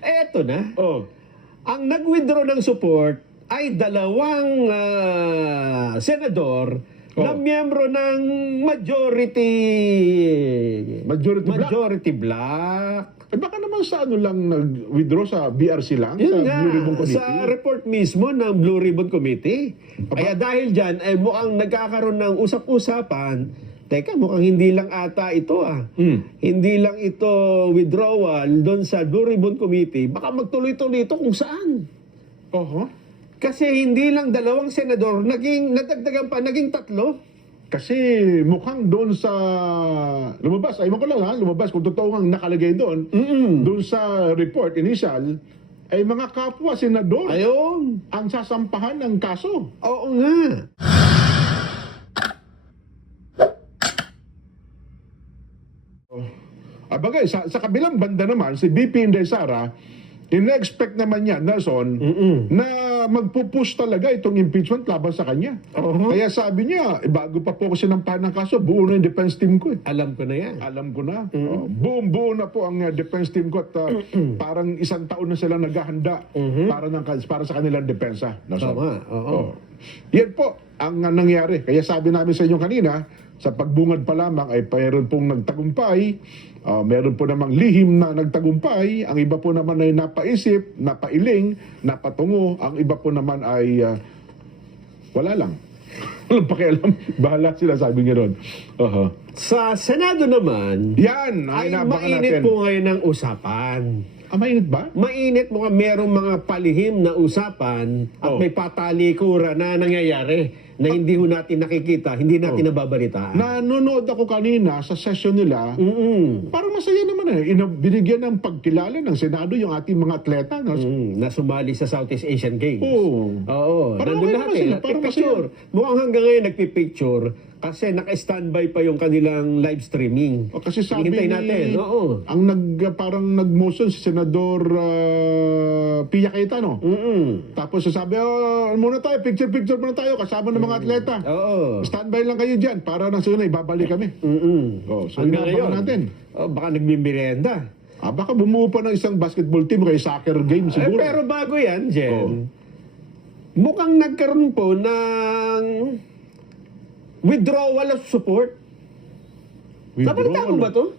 Eto na. Oh. Ang nag-withdraw ng support ay dalawang senador na miyembro ng majority block. Eh baka naman sa ano lang nag-withdraw sa BRC lang? Yun sa nga, Blue Ribbon Committee? sa report mismo ng Blue Ribbon Committee. Kaya dahil dyan, ay mukhang nagkakaroon ng usap-usapan. Teka, mukhang hindi lang ata ito Hindi lang ito withdrawal doon sa Blue Ribbon Committee. Baka magtuloy-tuloy ito kung saan. Oho. Kasi hindi lang dalawang senador, nadagdagan pa, naging tatlo. Kasi mukhang doon sa lumabas, ayun ko lang lumabas kung totoo ang nakalagay doon, doon sa report initial, ay mga kapwa senador Ayun. ang sasampahan ng kaso. Oo nga. Abagay, sa kabilang banda naman, si BP Inday Sara, in-expect naman niya, Nelson, na magpupush talaga itong impeachment laban sa kanya. Kaya sabi niya, bago pa po ako sinampahan ng kaso, buo na yung defense team ko. Alam ko na yan. Alam ko na. Buo na po ang defense team ko at parang isang taon na sila naghahanda para sa kanilang depensa. Tama, oo. Yan po ang nangyari. Kaya sabi namin sa inyo kanina, sa pagbungad pa lamang ay mayroon pong nagtagumpay, meron po namang lihim na nagtagumpay, ang iba po naman ay napaisip, napailing, napatungo, ang iba po naman ay wala lang. Walang pakialam. Bahala sila, sabi niya ron. Sa Senado naman, Yan, ay inabangan mainit natin. po ngayon ang usapan. Mainit ba? Mainit mo merong mga palihim na usapan at may patalikuran na nangyayari na hindi ho natin nakikita, hindi natin nababalitaan. Nanonood ako kanina sa session nila, parang masaya naman binigyan ng pagkilala ng Senado yung ating mga atleta. Na sumali sa Southeast Asian Games. Oo. Parang Nandun okay lahat naman sila, parang Nagpipicture. Mukhang hanggang ngayon nagpipicture kasi naka-standby pa yung kanilang live streaming. Kasi sabi Hintay ni, natin, ang parang nag-motion si Senador Pia Cayetano. Tapos sabi, muna tayo, picture muna tayo, kasama ng mga atleta. Standby lang kayo dyan, para nang sunod, ibabalik kami. So Hanggang inabangan ngayon. natin. Baka nagmimerienda. Baka bumuo pa ng isang basketball team kay soccer game siguro. Pero bago yan, Jen, mukhang nagkaroon po ng withdrawal of support. Nabalita mo ba to?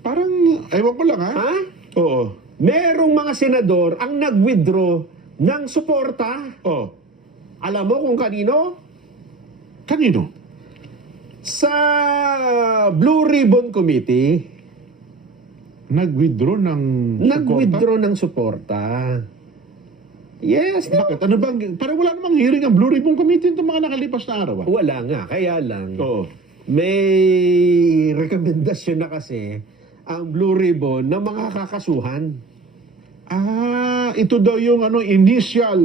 Parang, ewan ko lang Ha? Oo. Merong mga senador ang nag-withdraw ng suporta. Alam mo kung kanino? Kanino? Sa Blue Ribbon Committee. Nag-withdraw ng Nag-withdraw ng suporta. Yes. Bakit? Ano bang, parang wala namang hearing ang Blue Ribbon Committee itong mga nakalipas na araw. Wala nga. Kaya lang. Oo. May rekomendasyon na kasi ang Blue Ribbon na mga kakasuhan. Ito daw yung initial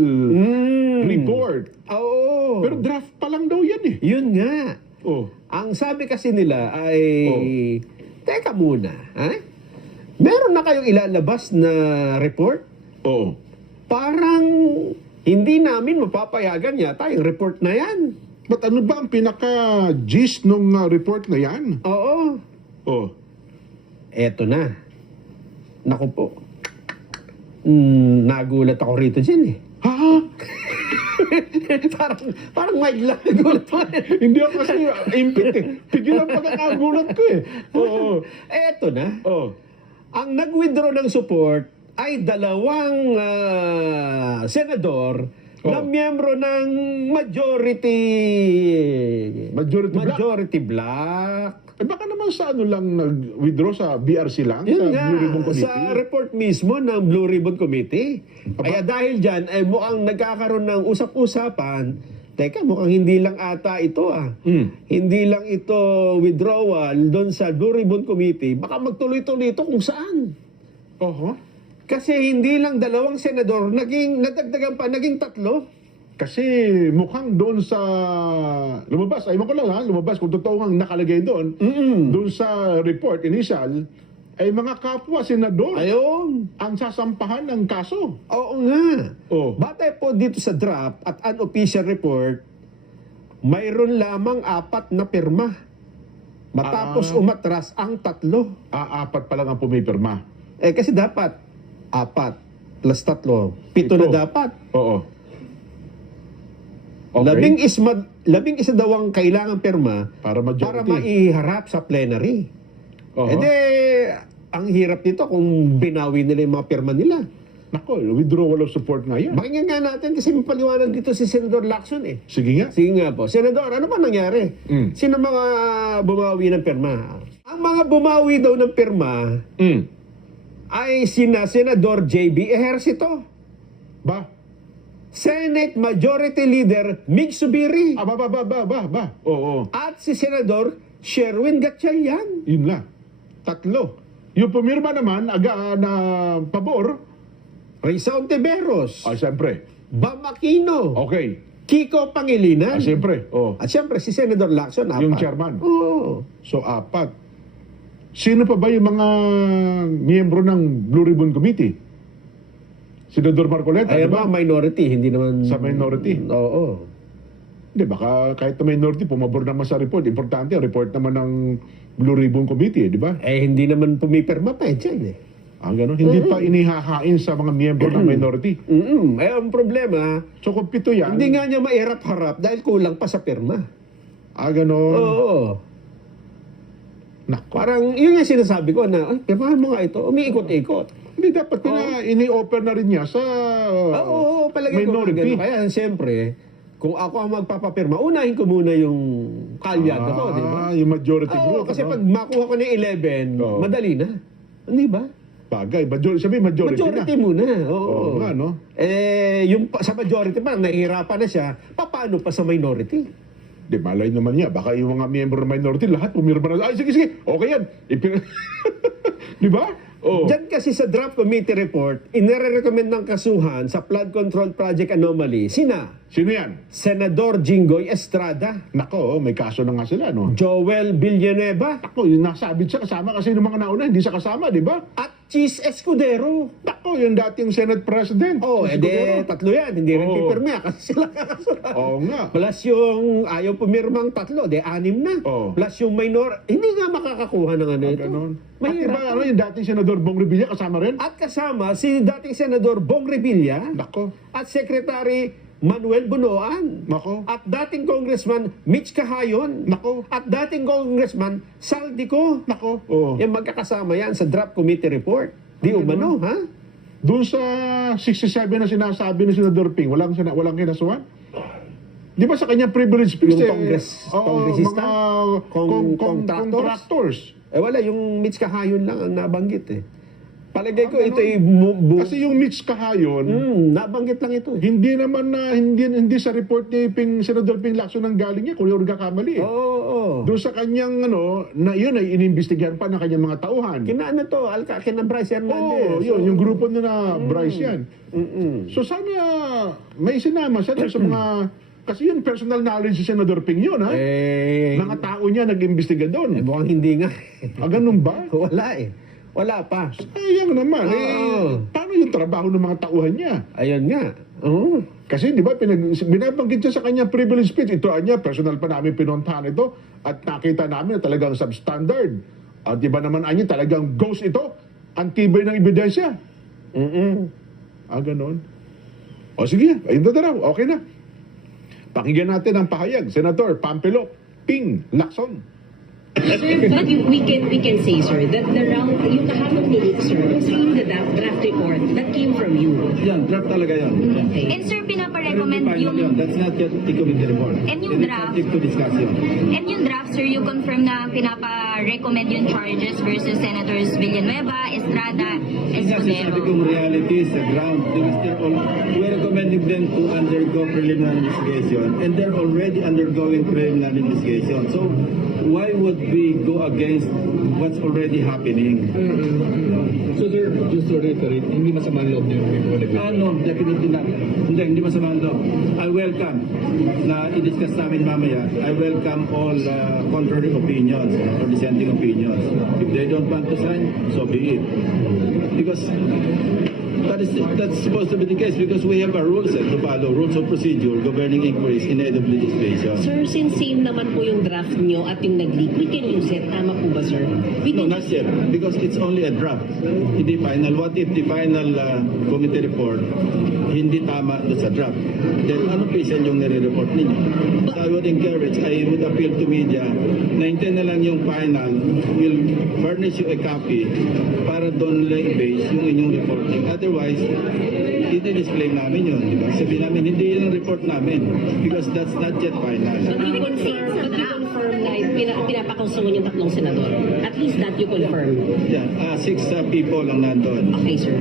report. Oo. Pero draft pa lang daw yan Yun nga. Ang sabi kasi nila ay, teka muna, meron na kayong ilalabas na report? Oo. Parang hindi namin mapapayagan yata yung report na yan. But ano ba ang pinaka-gist nung report na yan? Oo. Eto na. Naku po. Nagulat ako rito dyan parang may nagulat ako. Hindi ako kasi impit Pigil ang pagkakagulat ko Eto na. Ang nag-withdraw ng support ay dalawang senador na miyembro ng majority block. Eh baka naman sa ano lang nag-withdraw sa BRC lang? Yun sa nga, Blue Ribbon Committee? sa report mismo ng Blue Ribbon Committee. Kaya dahil dyan, ay mukhang nagkakaroon ng usap-usapan. Teka, mukhang hindi lang ata ito Hindi lang ito withdrawal doon sa Blue Ribbon Committee. Baka magtuloy-tuloy ito kung saan. Kasi hindi lang dalawang senador, nadagdagan pa, naging tatlo. Kasi mukhang doon sa lumabas, ayun ko lang lumabas kung totoo ang nakalagay doon, doon sa report initial, ay mga kapwa senador ang sasampahan ng kaso. Oo nga. Batay po dito sa draft at unofficial report, mayroon lamang 4 na pirma. Matapos umatras ang 3. 4 pa lang ang pumipirma. Kasi dapat 4 plus 3, 7 na Ito. dapat. Oo. Okay. 11 daw ang kailangan pirma Para majority. para maiharap sa plenary. Oo. Eh di, ang hirap nito kung binawi nila yung mga pirma nila. Nako, withdrawal of support nga yan. Pakinggan nga natin kasi may paliwanag dito si Senador Lacson eh. Sige nga. Sige nga po. Senador, ano ba nangyari? Mm. Sino mga bumawi ng pirma? Ang mga bumawi daw ng pirma ay sina Senador J.B. Ejercito, Ba? Senate Majority Leader Mig Subiri, Ba? Oo. at si Senador Sherwin Gatchalian. Yun lang. 3. Yung pumirma naman, na pabor, Risa Ontiveros, siyempre. Bam Aquino, Okay. Kiko Pangilinan, Siyempre. Oh. at siyempre si Senador Lacson. Yung 4. chairman. Oo. So, 4. Sino pa ba yung mga miyembro ng Blue Ribbon Committee? Senador Marcoleta, Ay, di ba? ba, minority, hindi naman... Sa minority. Oo. Hindi, baka kahit na minority, pumabor naman sa report. Importante, ang report naman ng Blue Ribbon Committee, di ba? Eh, hindi naman pumipirma pa dyan eh. Gano'n. Hindi pa inihahain sa mga miyembro ng minority. Eh, ang problema, So, kung 7 yan, hindi nga niya mairap-harap dahil kulang pa sa pirma. gano'n. Oo. Nako. Parang, yun yung sinasabi ko na, ay, pirmahan mo nga ito, umiikot-ikot. Hindi, dapat ini-offer na rin niya sa Oo, palagay ko nga minority. ganun. Kaya, siyempre, kung ako ang magpapapirma, unahin ko muna yung kalyag ako, di ba? Yung majority Oo, group. kasi ano? pag makuha ko ng 11, Oo. madali na. Hindi ba? Bagay, majority Majority na. muna. Oo. Oo nga, no? Sa majority pa, nahihirapan na siya, paano pa sa minority? Di, malay naman niya. Baka yung mga miyembro ng minority, lahat pumirma na. Ay, sige. Okay yan. Di ba? Oh. Diyan kasi sa draft committee report, inire-recommend ng kasuhan sa flood control project anomaly, Sino yan? Senador Jinggoy Estrada, Nako, may kaso na nga sila, no? Joel Villanueva, Ako, yung nasabit siya kasama kasi yung mga nauna, hindi siya kasama, di ba? at Cheese Escudero. Nako, yung dating Senate President. Oh, Si edi Escudero. tatlo yan. Hindi rin Oo. pipirma kasi sila kakasuhan. Oo nga. Plus yung ayaw pumirmang 3, 6 na. Oo. Plus yung minor, hindi nga makakakuha ng ano ito. Ganon. At Mahirap. iba, yung dating Senador Bong Revilla kasama rin? At kasama si dating Senador Bong Revilla Nako. at Secretary Manuel Bunoan. Nako. At dating Congressman Mitch Cahayon. Nako. At dating Congressman Saldico. Nako. Oo. Yung magkakasama yan sa draft committee report. Di umano, ha? Doon sa 67 na sinasabi ni Senador Ping, walang kinasuhan? Di ba sa kanya privilege speech? Yung kongresista? Mga Contractors? contractors. Wala, yung Mitch Cahayon lang ang nabanggit eh. Palagay ko ganun. ito ay Kasi yung Mitch Cahayon, nabanggit lang ito eh. hindi naman na hindi sa report ni Senador Ping Lacson ang galing niya, kung yung kakamali eh. Oo. Doon sa kanyang na yun ay inimbestigahan pa ng kanyang mga tauhan. Kina to, kina Bryce Hernandez. Yun, yung grupo nila Bryce yan. So sana may sinama siya doon sa mga, kasi yun personal knowledge si Senador Ping yun, ha? Mga tao niya nag-imbestiga doon. Mukhang hindi nga. Ganun ba? Wala eh. Wala pa. Sayang naman. Paano yung trabaho ng mga tauhan niya? Ayun nga. Oo. Kasi di ba, binabanggit siya sa kanya privilege speech. Ito niya, personal pa namin pinuntahan ito at nakita namin na talagang substandard. At di ba naman anya, talagang ghost ito. Ang tibay ng ebidensya. Ganon. O sige, ayun na daw. Okay na. Pakinggan natin ang pahayag. Senator Pampilo Ping Lacson. Sir, but we can say, sir, that the round, yung kahapon minute, sir, was really the draft report that came from you. Yan, draft talaga yan. Okay. And sir, pinaparecommend Final yun. yung... That's not yet the committee report. And yung It is draft? subject to discussion. And yung draft, sir, you confirm na pinapa-recommend yung charges versus Senators Villanueva, Estrada, Sinasabi Escudero. kong reality sa ground. We're recommending them to undergo preliminary investigation and they're already undergoing preliminary investigation. So, why would we go against what's already happening? So sir, just to reiterate, hindi masama ang loob niyo before the No, definitely not. Hindi masama ang loob. I welcome na i-discuss namin mamaya. I welcome all contrary opinions or dissenting opinions. If they don't want to sign, so be it. Because that's supposed to be the case because we have our rules to follow, rules of procedure governing inquiries in aid of legislation. Sir, since same naman po yung draft nyo at yung nag-leak, we can use it. Tama po ba, sir? We No, can not yet, because it's only a draft. Hindi final. What if the final committee report hindi tama doon sa draft? Then ano pisan yung nire-report ninyo? So I would encourage, I would appeal to media na hintay na lang yung final, will furnish you a copy para doon lang i-base yung inyong reporting. Otherwise, i-display namin yun. Diba? Sabihin namin, hindi yun ang report namin because that's not yet final. But you confirm na pinapakausungan yung tatlong senador. At least that you confirm. Yeah, 6 people ang nandun. Okay, sir.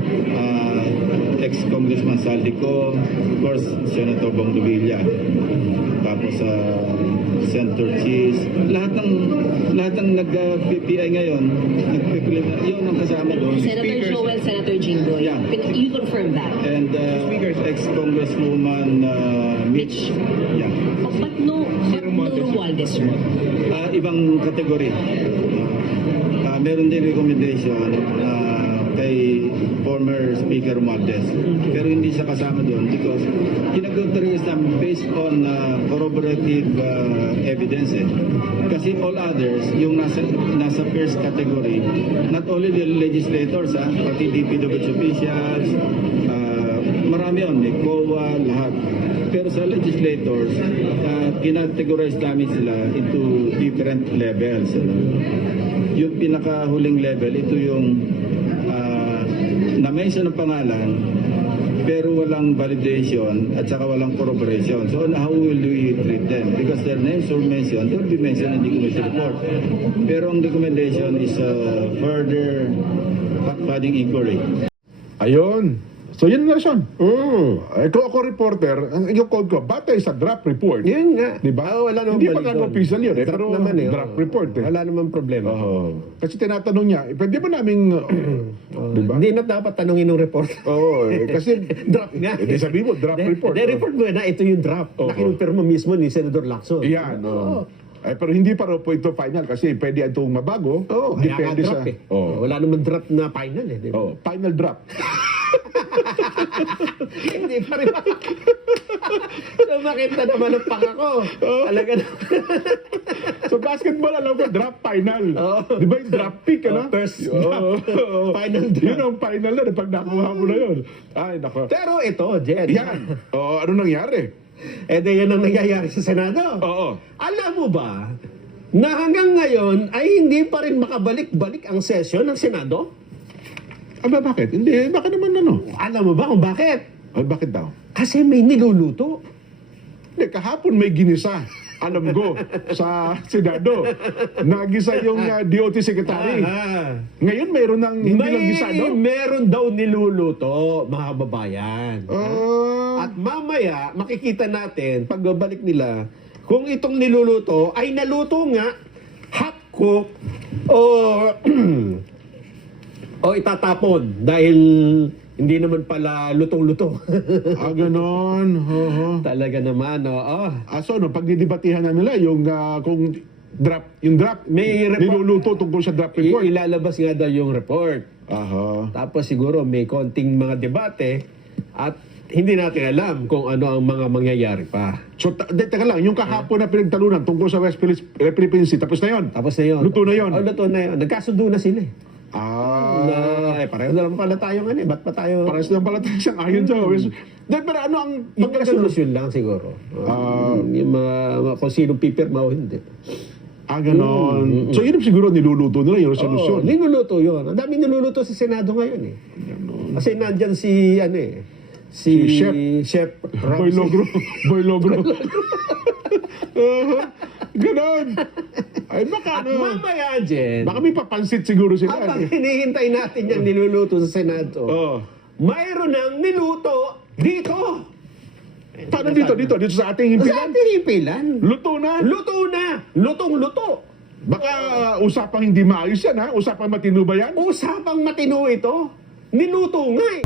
Ex-Congressman Saldico, of course, Senator Bong Revilla, tapos Senator Cheese, lahat ng nag-PPI ngayon, yun ang kasama doon. Senator Joel, Senator Jinggoy. Yeah. You confirm that. And ex-Congresswoman Mitch. Yeah. Oh, but no Romualdez, sir. Ibang kategory. Meron din recommendation kay former Speaker Romualdez. Pero hindi siya kasama doon because kinag-authorize namin based on corroborative evidence. Kasi all others, yung nasa first category, not only the legislators, pati DPWH officials, marami yun, COA, lahat. Pero sa legislators, kinategorize namin sila into different levels. Yung pinakahuling level, ito yung na-mention ng pangalan, pero walang validation at saka walang corroboration. So how will we treat them? Because their names were mentioned, they will be mentioned in the committee report. Pero ang recommendation is further fact-finding inquiry. Ayun. So yun na, Sean. Ito ako reporter, yung code ko, batay sa draft report. Yun nga. Di ba? Wala namang Hindi balik pa doon. nag-official yun, Draft pero naman draft report. Wala namang problema. Kasi tinatanong niya, pwede ba naming, di ba? Hindi na dapat tanongin ng report. Oo, kasi, Draft nga. Hindi sabihin mo, draft report. report mo na, ito yung draft. Oo. Na kinumpirma mismo ni Senator Lacson. Yan. Pero hindi pa raw po ito final kasi pwede itong mabago. Oo, kaya Depende nga draft sa... Oh. Wala namang draft na final eh. Di ba? Final draft. Hindi pa rin. So makita naman ang pangako. Talaga na. So basketball, alam ko, draft final. Oo. Di ba yung draft pick, ano? First draft. Final draft. Yun ang final na, pag nakuha mo na yun. Ay, nako. Pero ito, Jen. Yan. Ano nangyari? Yan ang nangyayari sa Senado. Oo. Alam mo ba na hanggang ngayon ay hindi pa rin makabalik-balik ang sesyon ng Senado? Aba, bakit? Hindi, baka naman ano? Alam mo ba kung bakit? Ay, bakit daw? Kasi may niluluto. Hindi, kahapon may ginisa. Alam ko, sa Senado. Nagisa yung DOT Secretary. Ngayon, mayroon ng hindi lang gisado. Meron daw niluluto, mga kababayan. At mamaya, makikita natin, pagbabalik nila, kung itong niluluto ay naluto nga, half cook, o itatapon dahil hindi naman pala lutong-luto. Ganon. Talaga naman, oo. So, pagdidibatihan na nila yung kung yung draft, May report. niluluto tungkol sa draft report. Ilalabas nga daw yung report. Aha. Tapos siguro may konting mga debate at hindi natin alam kung ano ang mga mangyayari pa. So, teka lang, yung kahapon na pinagtalunan tungkol sa West Philippine Sea, tapos na yun? Tapos na yun. Luto na yun? Luto na yun. Nagkasundo na sila eh. Pareho na lang pala tayo ngayon eh. Ba't pa tayo... Parehas lang pala tayo siyang ayon sa pero ano ang Yung resolution lang siguro. Yung mga kung sinong pipirma o hindi. Ganon. So, yun siguro niluluto nila yung resolution. Niluluto yun. Ang dami niluluto sa Senado ngayon eh. Kasi nandyan si, si Chef Boy Ramsey. Logro. Ganon. Ay, baka At mamaya, Jen, baka may papansit siguro sila. habang hinihintay natin yung niluluto sa Senado, mayroon ng niluto dito. Paano dito sa ating himpilan? Sa ating himpilan. Luto na. Luto na. Lutong-luto. Baka usapang hindi maayos yan, ha? Usapang matino ba yan? Usapang matino ito. Niluto nga eh.